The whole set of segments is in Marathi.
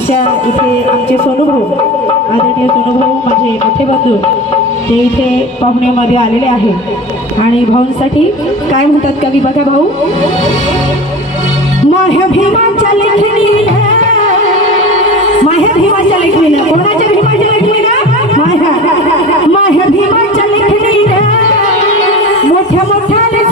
आमच्या इथे आमचे सोनुभाऊ आदरणीय सोनुभाऊ माझे मोठे बंधू ते इथे पाहुण्यामध्ये आलेले आहेत आणि भाऊंसाठी काय म्हणतात कवी बघा भाऊ? माझ्या भीमाच्या लेखणी मोठ्या मोठ्याने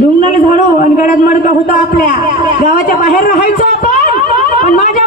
डुंगणाला झाडो आणि गड्यात मडका होतो आपल्या. गावाच्या बाहेर राहायचो आपण. पण माझ्या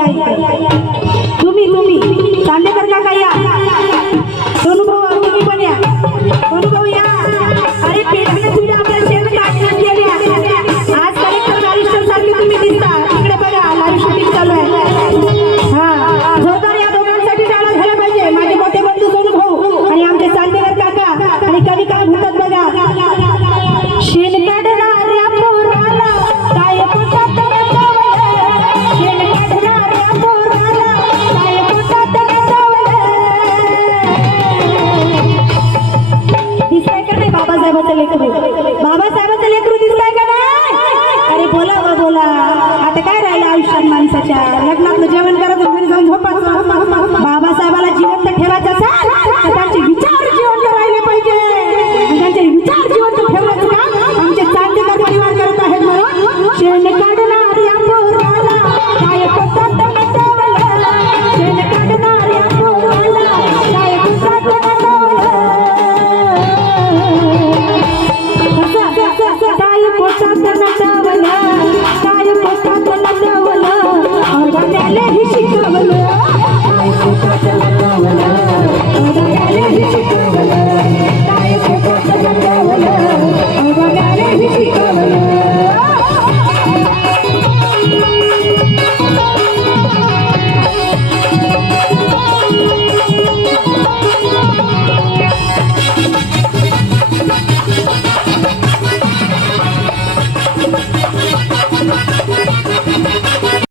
આઈ